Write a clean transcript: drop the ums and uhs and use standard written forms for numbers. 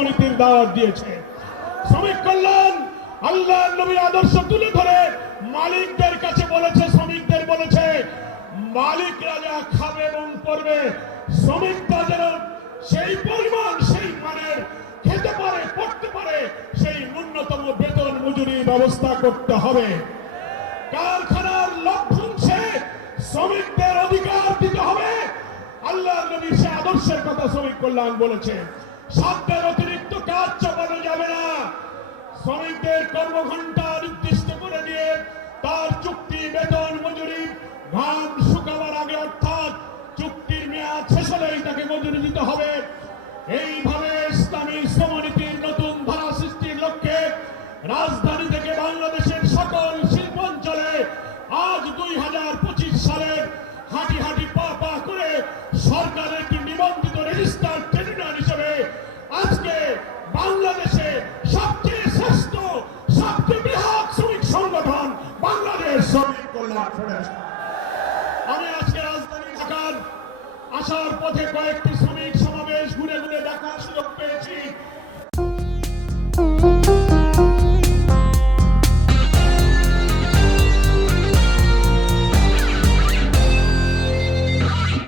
সমনীতির দাওয়াত দিয়েছে। শ্রমিক কল্যাণ আল্লাহর নবীর আদর্শ তুলে ধরে মালিকদের কাছে বলেছে, শ্রমিকদের বলেছে, মালিকরা যা খাবে এবং পড়বে শ্রমিকরা যেন সেই পরিমাণ সেই মানের খেতে পারে, পড়তে পারে, সেই ন্যূনতম বেতন মজুরির ব্যবস্থা করতে হবে। কারখানার লভ্যাংশে শ্রমিকদের অধিকার দিতে হবে। আল্লাহর নবীর সে আদর্শের কথা শ্রমিক কল্যাণ বলেছে। সাধ্যের অতিরিক্ত কাজ চাপানো যাবে না। শ্রমিকদের কর্মঘণ্টা নির্দিষ্ট করে দিয়ে তার চুক্তি, বেতন, মজুরি ঘাম শুকাবার আগে অর্থাৎ চুক্তির মেয়াদ শেষ হলেই তাকে মজুরি দিতে হবে। এইভাবে ইসলামী শ্রমনীতির নতুন ধারা সৃষ্টির লক্ষ্যে রাজধানী থেকে বাংলাদেশের সকল শিল্পাঞ্চলে আজ 2025 সালের হাঁটি হাঁটি পা পা করে সরকারের একটি নিবন্ধিত রেজিস্টার ট্রেড ইউনিয়ন হিসেবে আজকে বাংলাদেশে সবচেয়ে শ্রেষ্ঠ, সবচেয়ে বৃহৎ শ্রমিক সংগঠন বাংলাদেশ শ্রমিক কল্যাণ ফেডারেশন। আমি আজকে রাজধানী ঢাকার আসার পথে কয়েকটি শ্রমিক সমাবেশ ঘুরে ঘুরে দেখার সুযোগ পেয়েছি।